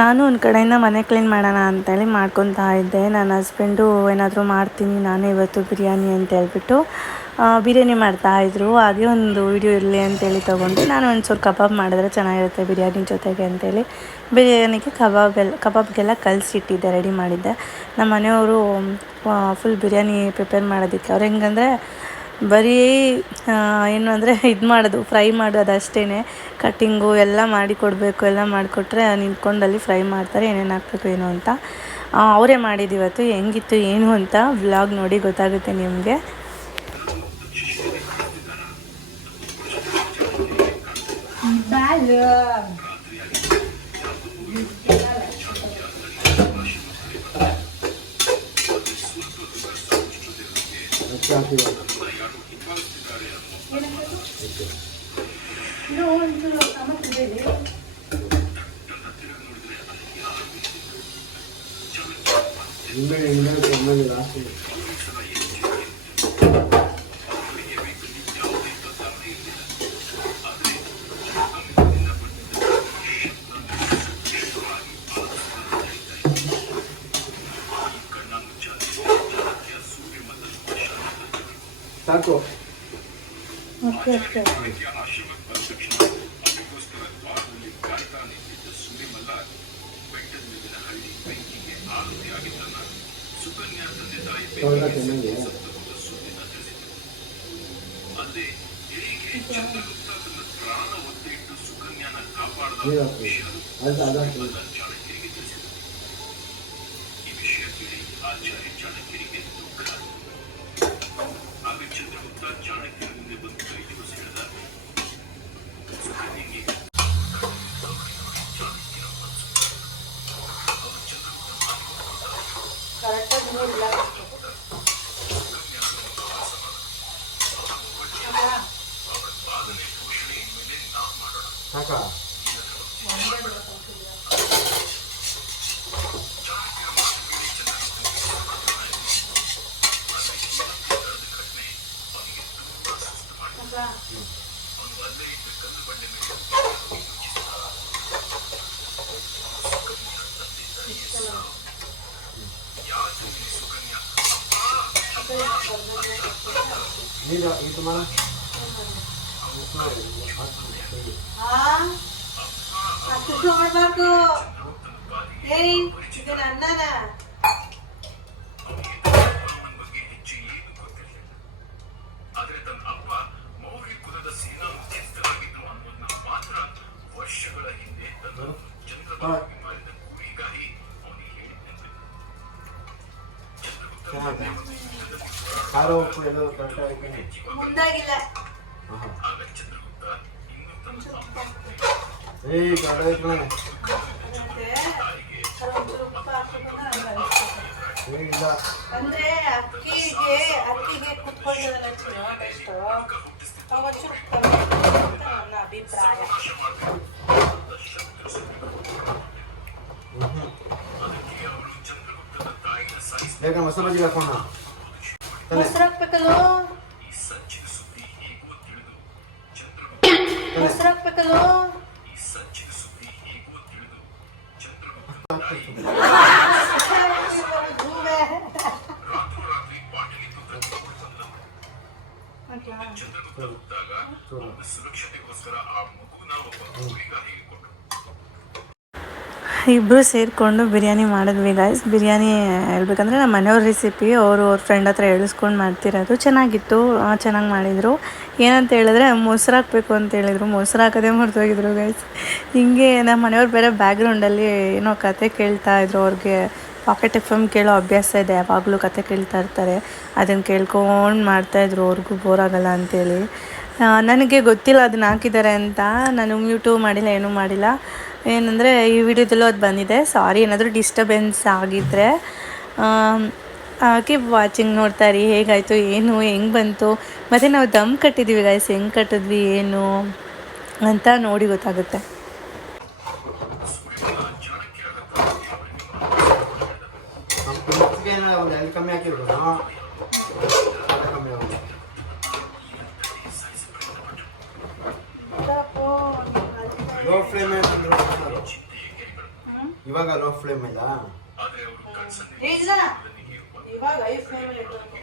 ನಾನು ಒಂದು ಕಡೆಯಿಂದ ಮನೆ ಕ್ಲೀನ್ ಮಾಡೋಣ ಅಂತೇಳಿ ಮಾಡ್ಕೊತಾ ಇದ್ದೆ. ನನ್ನ ಹಸ್ಬೆಂಡು ಏನಾದರೂ ಮಾಡ್ತೀನಿ, ನಾನೇ ಇವತ್ತು ಬಿರಿಯಾನಿ ಅಂತ ಹೇಳ್ಬಿಟ್ಟು ಬಿರಿಯಾನಿ ಮಾಡ್ತಾ ಇದ್ರು. ಹಾಗೆ ಒಂದು ವಿಡಿಯೋ ಇರಲಿ ಅಂತೇಳಿ ತೊಗೊಂಡು ನಾನು ಒಂದು ಸ್ವಲ್ಪ ಕಬಾಬ್ ಮಾಡಿದ್ರೆ ಚೆನ್ನಾಗಿರುತ್ತೆ ಬಿರಿಯಾನಿ ಜೊತೆಗೆ ಅಂತೇಳಿ. ಬಿರಿಯಾನಿಗೆ ಕಬಾಬ್ ಎಲ್ಲ, ಕಬಾಬ್ಗೆಲ್ಲ ಕಲಸಿಟ್ಟಿದ್ದೆ ರೆಡಿ ಮಾಡಿದ್ದೆ. ನಮ್ಮ ಮನೆಯವರು ಫುಲ್ ಬಿರಿಯಾನಿ ಪ್ರಿಪೇರ್ ಮಾಡೋದಿಕ್ಕೆ ಅವ್ರು ಹೆಂಗಂದರೆ ಬರೀ ಏನು ಅಂದರೆ ಇದು ಮಾಡೋದು, ಫ್ರೈ ಮಾಡೋದು ಅಷ್ಟೇ ಕಟ್ಟಿಂಗು ಎಲ್ಲ ಮಾಡಿ ಕೊಡಬೇಕು, ಎಲ್ಲ ಮಾಡಿಕೊಟ್ರೆ ನಿಂತ್ಕೊಂಡಲ್ಲಿ ಫ್ರೈ ಮಾಡ್ತಾರೆ, ಏನೇನು ಹಾಕ್ಬೇಕು ಏನು ಅಂತ. ಅವರೇ ಮಾಡಿದ್ದು ಇವತ್ತು ಹೆಂಗಿತ್ತು, ಏನು ಅಂತ ವ್ಲಾಗ್ ನೋಡಿ ಗೊತ್ತಾಗುತ್ತೆ ನಿಮಗೆ. England England last okay okay ಅದೇ ಪ್ರಾಣ ಒತ್ತಿಟ್ಟು ಸುಕನ್ಯಾನ ಕಾಪಾಡಿದ 위에 올라갈게. 사과. ये जो ये तुम्हारा हाँ तो तुम्हारे को ये इधर अन्ना ना ಖಾರ ಉಪ್ಪು ಎಲ್ಲ ಕರೆಕ್ಟಾಗಿ ಹಾಕಿ ಮುಂದಾಗಿಲ್ಲ ಅಂದ್ರೆ ಅಕ್ಕಿಗೆ ಅಕ್ಕಿಗೆ ಕುತ್ಕೊಂಡಿರೋದನ್ನ ಬೇಗ ಮೊಸರು ಬಜ್ಜಿಗೆ ಹಾಕೋಣ ತಾನೆ ಮೊಸರು ಹಾಕ್ಬೇಕಲ್ಲ ಮೊಸರು ಹಾಕ್ಬೇಕಲ್ಲ ಇಬ್ಬರು ಸೇರಿಕೊಂಡು ಬಿರಿಯಾನಿ ಮಾಡಿದ್ವಿ ಗಾಯ್ಸ್ ಬಿರಿಯಾನಿ, ಹೇಳ್ಬೇಕಂದ್ರೆ ನಮ್ಮ ಮನೆಯವ್ರ ರೆಸಿಪಿ ಅವರು ಅವ್ರ ಫ್ರೆಂಡ್ ಹತ್ರ ಹೇಳಿಸ್ಕೊಂಡು ಮಾಡ್ತಿರೋದು. ಚೆನ್ನಾಗಿತ್ತು. ಚೆನ್ನಾಗಿ ಮಾಡಿದರು. ಏನಂತ ಹೇಳಿದ್ರೆ, ಮೊಸರು ಹಾಕಬೇಕು ಅಂತ ಹೇಳಿದರು. ಮೊಸರು ಹಾಕೋದೇ ಮರ್ತೋಗಿದ್ರು ಗೈಸ್ ಹಿಂಗೆ ನಮ್ಮ ಮನೆಯವ್ರು ಬೇರೆ ಬ್ಯಾಕ್ಗ್ರೌಂಡಲ್ಲಿ ಏನೋ ಕತೆ ಕೇಳ್ತಾ ಇದ್ರು. ಅವ್ರಿಗೆ ಪಾಕೆಟ್ ಎಫ್ ಎಂ ಕೇಳೋ ಅಭ್ಯಾಸ ಇದೆ. ಯಾವಾಗಲೂ ಕತೆ ಕೇಳ್ತಾ ಇರ್ತಾರೆ. ಅದನ್ನು ಕೇಳ್ಕೊಂಡು ಮಾಡ್ತಾಯಿದ್ರು ಅವ್ರಿಗೂ ಬೋರ್ ಆಗಲ್ಲ ಅಂತೇಳಿ. ನನಗೆ ಗೊತ್ತಿಲ್ಲ ಅದನ್ನ ಹಾಕಿದ್ದಾರೆ ಅಂತ. ನಾನು ಯೂಟ್ಯೂಬ್ ಮಾಡಿಲ್ಲ, ಏನೂ ಮಾಡಿಲ್ಲ. ಏನಂದರೆ ಈ ವಿಡಿಯೋದಲ್ಲೂ ಅದು ಬಂದಿದೆ. ಸಾರಿ ಏನಾದರೂ ಡಿಸ್ಟರ್ಬೆನ್ಸ್ ಆಗಿದ್ದರೆ ಕೀಪ್ ವಾಚಿಂಗ್ ನೋಡ್ತಾ ಇರಿ. ಹೇಗಾಯಿತು, ಏನು, ಹೆಂಗೆ ಬಂತು? ಮತ್ತು ನಾವು ದಮ್ ಕಟ್ಟಿದ್ದೀವಿ ಗಾಯ್ಸ್ ಹೆಂಗೆ ಕಟ್ಟಿದ್ವಿ, ಏನು ಅಂತ ನೋಡಿ ಗೊತ್ತಾಗುತ್ತೆ. ಲೋ ಫ್ಲೇಮ್ ಇವಾಗ ಲೋ ಫ್ಲೇಮ್ ಇಲ್ಲ ಇಲ್ಲ ಇವಾಗ ಐ ಫ್ಲೇಮಲ್ಲಿ ಇಡಬೇಕು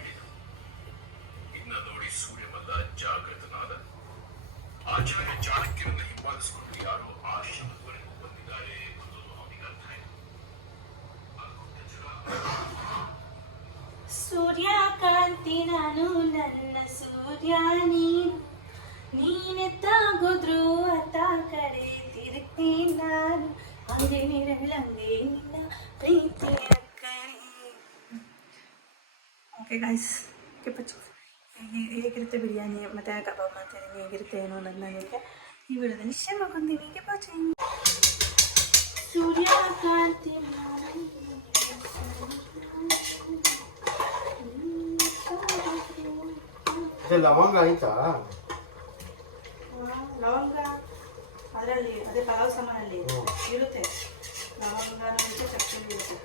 ಸೂರ್ಯಕಾಂತಿ ನಾನು ನನ್ನ Surya okay guys okay Pachchu ಹೇಗೆ ಹೇಗಿರುತ್ತೆ ಬಿರಿಯಾನಿ? ಮತ್ತು ಕಬಾಬ್ ಮಾಡ್ತೀನಿ ಹೇಗಿರುತ್ತೆ ಏನೋ ನನ್ನ ನನಗೆ ಈ ವಿಡಿಯೋದಲ್ಲಿ ಶೇರ್ ಮಾಡ್ಕೊಂತೀನಿ. ಹೇಗೆ ಪಚ್ಚು ಸೂರ್ಯಕಾಂತಿ ಲವಂಗ ಆಯ್ತಾ? ಲವಂಗ ಅದರಲ್ಲಿ ಅದೇ ಪಲಾವ್ ಸಾಮಾನಲ್ಲಿ. ಇರುತ್ತೆ. ಲವಂಗ ಮುಂಚೆ ಚಕ್ಕೆ ಇರುತ್ತೆ.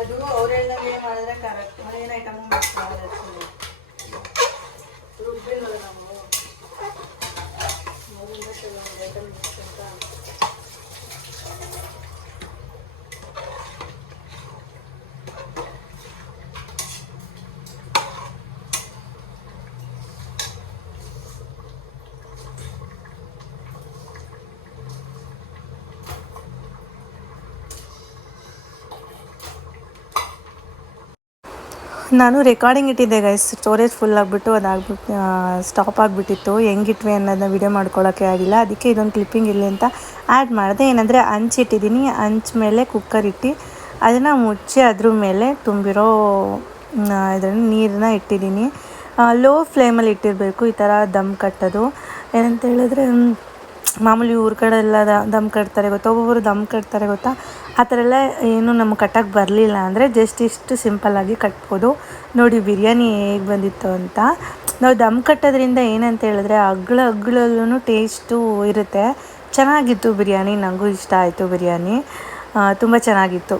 ಅದು ಅವರೆಲ್ಲ ಹೇಳ್ದಂಗೆ ಮಾಡಿದ್ರೆ ಕರೆಕ್ಟ್. ಏನು ಐಟಮ್ ಮಾಡ್ತಾರೆ ರುಬ್ಬಿಲ್ವಲ್ಲ ನಾವು? ಐಟಮ್ ನಾನು ರೆಕಾರ್ಡಿಂಗ್ ಇಟ್ಟಿದ್ದೆ ಗೈಸ್ ಸ್ಟೋರೇಜ್ ಫುಲ್ ಆಗಿಬಿಟ್ಟು ಅದಾಗ್ಬಿಟ್ಟು ಸ್ಟಾಪ್ ಆಗಿಬಿಟ್ಟಿತ್ತು. ಹೆಂಗಿಟ್ವಿ ಅನ್ನೋದನ್ನ ವಿಡಿಯೋ ಮಾಡ್ಕೊಳ್ಳೋಕ್ಕೆ ಆಗಿಲ್ಲ. ಅದಕ್ಕೆ ಇದೊಂದು ಕ್ಲಿಪ್ಪಿಂಗ್ ಇರಲಿ ಅಂತ ಆ್ಯಡ್ ಮಾಡಿದೆ. ಏನಂದರೆ ಹಂಚಿಟ್ಟಿದ್ದೀನಿ ಹಂಚ್ ಮೇಲೆ ಕುಕ್ಕರ್ ಇಟ್ಟು ಅದನ್ನು ಮುಚ್ಚಿ ಅದ್ರ ಮೇಲೆ ತುಂಬಿರೋ ಇದನ್ನು ನೀರನ್ನ ಇಟ್ಟಿದ್ದೀನಿ. ಲೋ ಫ್ಲೇಮಲ್ಲಿ ಇಟ್ಟಿರಬೇಕು. ಈ ಥರ ದಮ್ ಕಟ್ಟೋದು. ಏನಂತ ಹೇಳಿದ್ರೆ ಮಾಮೂಲಿ ಊರ ಕಡೆ ಎಲ್ಲ ದಮ್ ಕಟ್ತಾರೆ ಗೊತ್ತಾ? ಒಬ್ಬೊಬ್ಬರು ದಮ್ ಕಟ್ತಾರೆ ಗೊತ್ತಾ? ಆ ಥರ ಎಲ್ಲ ಏನು ನಮ್ಗೆ ಕಟ್ಟಕ್ಕೆ ಬರಲಿಲ್ಲ ಅಂದರೆ ಜಸ್ಟ್ ಇಷ್ಟು ಸಿಂಪಲ್ಲಾಗಿ ಕಟ್ಬೋದು. ನೋಡಿ ಬಿರಿಯಾನಿ ಹೇಗೆ ಬಂದಿತ್ತು ಅಂತ. ನಾವು ದಮ್ ಕಟ್ಟೋದ್ರಿಂದ ಏನಂತ ಹೇಳಿದ್ರೆ ಅಗ್ಳ ಅಗ್ಳಲ್ಲೂ ಟೇಸ್ಟು ಇರುತ್ತೆ. ಚೆನ್ನಾಗಿತ್ತು ಬಿರಿಯಾನಿ ನನಗೂ ಇಷ್ಟ ಆಯಿತು ಬಿರಿಯಾನಿ. ತುಂಬ ಚೆನ್ನಾಗಿತ್ತು.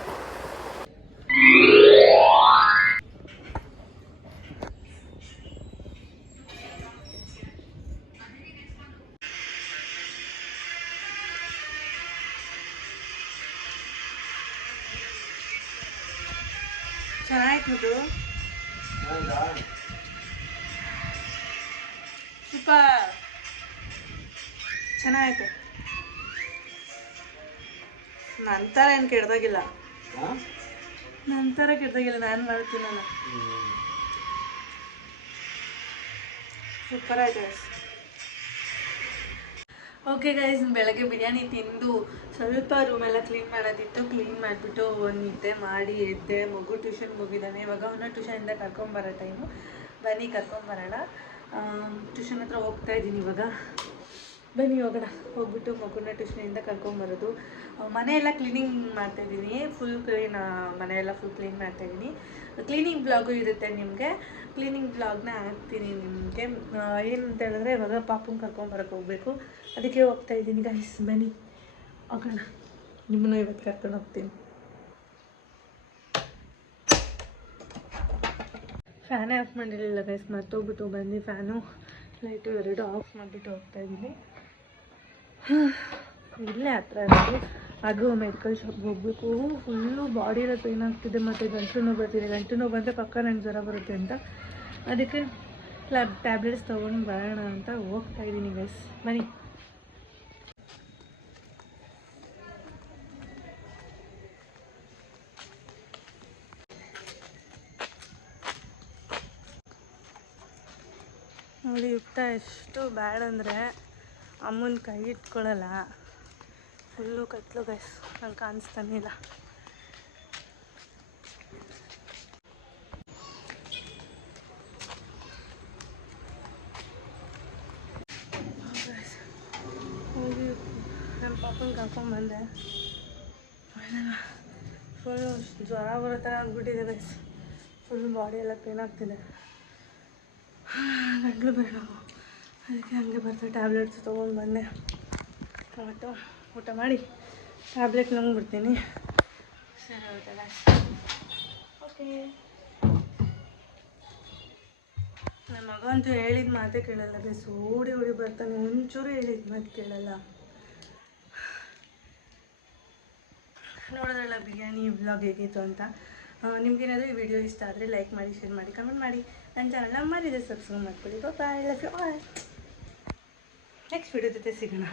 ಚೆನ್ನಾಗಿತ್ತು ಸೂಪರ್. ಚೆನ್ನಾಗಿತ್ತು ನಂತರ ಏನು ಕೆಡ್ದಾಗಿಲ್ಲ. ನಂತರ ಕೆಡ್ದಾಗಿಲ್ಲ ನಾನು ಮಾಡ್ತೀನಲ್ಲ ಸೂಪರ್ ಆಯ್ತು. ಓಕೆ ಗೈಸ್ ಬೆಳಗ್ಗೆ ಬಿರಿಯಾನಿ ತಿಂದು ಸ್ವಲ್ಪ ರೂಮೆಲ್ಲ ಕ್ಲೀನ್ ಮಾಡೋದಿತ್ತು. ಕ್ಲೀನ್ ಮಾಡಿಬಿಟ್ಟು ನಿದ್ದೆ ಮಾಡಿ ಎದ್ದೆ, ಮಗು ಟ್ಯೂಷನ್ ಹೋಗಿದ್ದಾನೆ ಇವಾಗ ಅವನ ಟ್ಯೂಷನಿಂದ ಕರ್ಕೊಂಬರೋ ಟೈಮು ಬನ್ನಿ ಕರ್ಕೊಂಬರೋಣ ಟ್ಯೂಷನ್ ಹತ್ರ ಹೋಗ್ತಾ ಇದ್ದೀನಿ ಇವಾಗ. ಬನ್ನಿ, ಹೋಗೋಣ. ಹೋಗ್ಬಿಟ್ಟು ಮಗುನ ಟ್ಯೂಷನಿಂದ ಕರ್ಕೊಂಬರೋದು ಮನೆಯೆಲ್ಲ ಕ್ಲೀನಿಂಗ್ ಮಾಡ್ತಾಯಿದ್ದೀನಿ ಫುಲ್ ಕ್ಲೀನ್ ಮನೆಯೆಲ್ಲ ಫುಲ್ ಕ್ಲೀನ್ ಮಾಡ್ತಾಯಿದ್ದೀನಿ ಕ್ಲೀನಿಂಗ್ ಬ್ಲಾಗು ಇರುತ್ತೆ ನಿಮಗೆ. ಕ್ಲೀನಿಂಗ್ ಬ್ಲಾಗ್ನ ಹಾಕ್ತೀನಿ ನಿಮಗೆ. ಏನಂತ ಹೇಳಿದ್ರೆ ಇವಾಗ ಪಾಪುನ ಕರ್ಕೊಂಬರಕ್ಕೆ ಹೋಗಬೇಕು. ಅದಕ್ಕೆ ಹೋಗ್ತಾ ಇದ್ದೀನಿ ಗೈಸ್ ಬನ್ನಿ. ಹೋಗೋಣ. ನಿಮ್ಮನ್ನು ಇವತ್ತು ಕರ್ಕೊಂಡು ಹೋಗ್ತೀನಿ. ಫ್ಯಾನೇ ಆಫ್ ಮಾಡಿರಲಿಲ್ಲ ಗೈಸ್ ಮರ್ತೋಗ್ಬಿಟ್ಟು ಬನ್ನಿ ಫ್ಯಾನು ಲೈಟು ಎರಡು ಆಫ್ ಮಾಡಿಬಿಟ್ಟು ಹೋಗ್ತಾ ಇದ್ದೀನಿ. ಇಲ್ಲೇ ಹತ್ರ ಇರೋದು. ಹಾಗೂ ಮೆಡಿಕಲ್ ಶಾಪ್ಗೆ ಹೋಗಬೇಕು. ಫುಲ್ಲು ಬಾಡಿ ಎಲ್ಲ ಪೇನ್ ಆಗ್ತಿದೆ ಮತ್ತು ಗಂಟಲು ನೋವು ಬರ್ತಿದೆ. ಗಂಟಲು ನೋವು ಬಂದರೆ ಪಕ್ಕ ನನಗೆ ಜ್ವರ ಬರುತ್ತೆ ಅಂತ. ಅದಕ್ಕೆ ಟ್ಯಾಬ್ ಟ್ಯಾಬ್ಲೆಟ್ಸ್ ತೊಗೊಂಡು ಬರೋಣ ಅಂತ ಹೋಗ್ತಾ ಇದ್ದೀನಿ ಗೈಸ್ ಬನ್ನಿ. ನೋಡಿ ಯುಕ್ತ ಎಷ್ಟು ಬ್ಯಾಡ್ ಅಂದರೆ ಅಮ್ಮನ ಕೈ ಇಟ್ಕೊಳ್ಳಲ್ಲ. ಫುಲ್ಲು ಕತ್ಲು ಗೈಸ್ ನಂಗೆ ಕಾಣಿಸ್ತಾನೆ ಇಲ್ಲ. ನಮ್ಮ ಪಾಪನ ಕರ್ಕೊಂಡ್ಬಂದೆ ಫುಲ್ಲು ಜ್ವರ ಬರೋ ಥರ ಆಗ್ಬಿಟ್ಟಿದೆ ಗೈಸ್ ಫುಲ್ ಬಾಡಿ ಎಲ್ಲ ಪೇನ್ ಆಗ್ತಿದೆ. ಗಂಟ್ಲು ಬೇಡ. ಅದಕ್ಕೆ ಹಂಗೆ ಬರ್ತಾ ಟ್ಯಾಬ್ಲೆಟ್ಸ್ ತೊಗೊಂಡು ಬಂದೆ. ಅವತ್ತು ಊಟ ಮಾಡಿ. ಟ್ಯಾಬ್ಲೆಟ್ ನುಂಗ್ಬಿಡ್ತೀನಿ ಸರಿ ಹೋಗುತ್ತಲ್ಲ ಓಕೆ ನನ್ನ ಮಗ ಅಂತೂ ಹೇಳಿದ ಮಾತೇ ಕೇಳಲ್ಲ. ಬೇಸ್ ಓಡಿ ಓಡಿ ಬರ್ತಾನೆ. ಒಂಚೂರು ಹೇಳಿದ ಮಾತು ಕೇಳಲ್ಲ. ನೋಡೋದ್ರಲ್ಲ, ಬಿರಿಯಾನಿ ವ್ಲಾಗ್ ಹೇಗಿತ್ತು ಅಂತ. ನಿಮ್ಗೇನಾದರೂ ಈ ವಿಡಿಯೋ ಇಷ್ಟ ಆದರೆ ಲೈಕ್ ಮಾಡಿ ಶೇರ್ ಮಾಡಿ ಕಮೆಂಟ್ ಮಾಡಿ. ನನ್ನ ಚಾನಲ್ನ ಮರಿದೆ ಸಬ್ಸ್ಕ್ರೈಬ್ ಮಾಡ್ಕೊಳ್ಳಿ. Bye love you all next video ಜೊತೆ ಸಿಗೋಣ